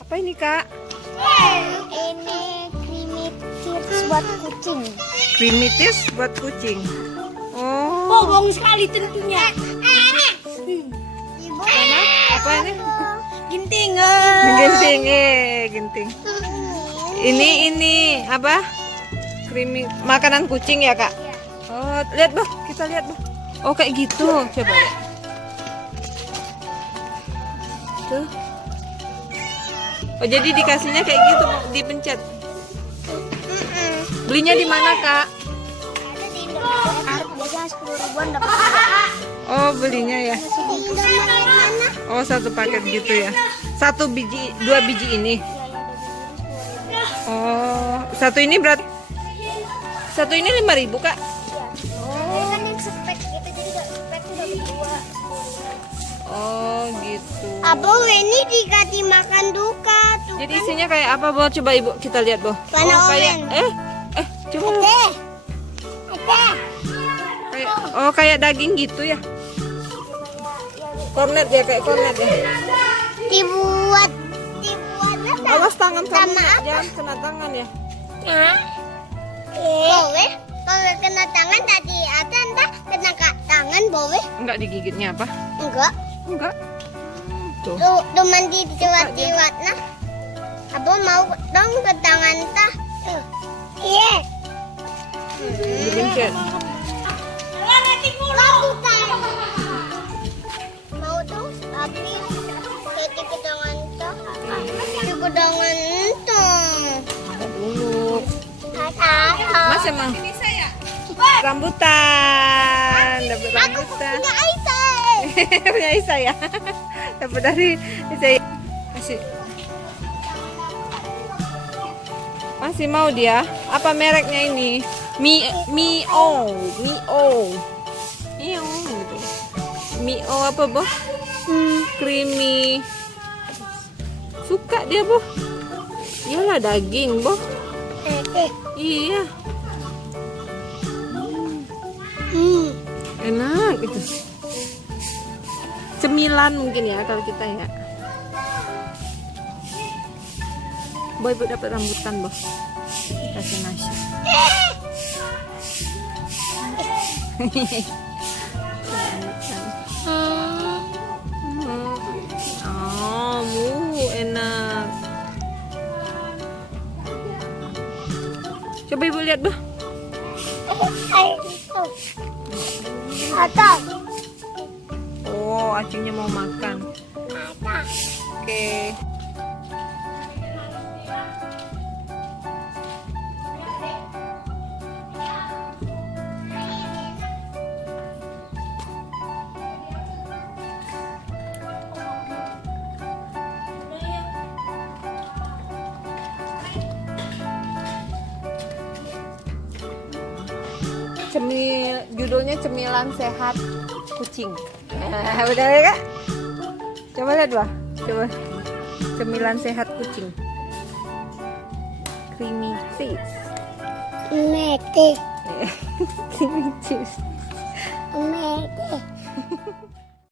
Apa ini, Kak? Ini creamy cheese buat kucing. Creamy cheese buat kucing. Oh. Bohong sekali tentunya. Ibu. Apa ini? Ginting. Ginting, ginting. Ini apa? Creamy makanan kucing ya, Kak? Oh, lihat, Bah. Kita lihat, Bah. Oh, kayak gitu. Coba lihat. Tuh. Oh, jadi dikasihnya kayak gitu, dipencet. Belinya di mana, Kak? Ada di Indomaret. Biasanya 10 ribuan dapat. Oh, belinya ya. Oh, satu paket gitu ya. Satu biji, 2 biji ini. Oh, satu ini berat. Satu ini 5.000, Kak. Oh, kan yang spek gitu, jadi spek udah berdua. Oh, gitu. Abang ini dikasih makan duka tuh. Jadi isinya kayak apa, Bo? Coba Ibu kita lihat, Bo. Warna Oh, kayak coba. Kayak daging gitu ya. Kornet ya, kayak kornet ya. Dibuat apa? Awas tangan kamu, Sama apa? jangan kena tangan ya. Boleh. Kalau kena tangan tadi ada entah kena tangan boleh? Enggak digigitnya apa? Enggak. Enggak. Tuh. Tuh mandi jiwat-jiwat nah. Abang mau dong ke tangan tah. Iya. Dipencet. Mau tuh tapi jadi ke tangan tah. Di ke tangan tuh. Dulu. Ada. Mas emang rambutan, dapat rambutan. Punya Aisyah. Punya Isa ya. Dapat dari Isa. Masih mau dia. Apa mereknya ini? Mio gitu. Mio apa, Boh? Creamy. Suka dia, Boh. Iyalah daging, Boh. Iya. Enak itu. Cemilan mungkin ya kalau kita ya. Boy, Ibu dapat rambutan, Boh. Kasih nasi. Enak. Coba Ibu lihat, Boh. Atas. Oh, acingnya mau makan. Oke. Judulnya cemilan sehat kucing. Nah, udah ya, Kak? Coba lihat, Bah. Coba. Cemilan sehat kucing. Creamy cheese. Mete. Creamy cheese. Mete.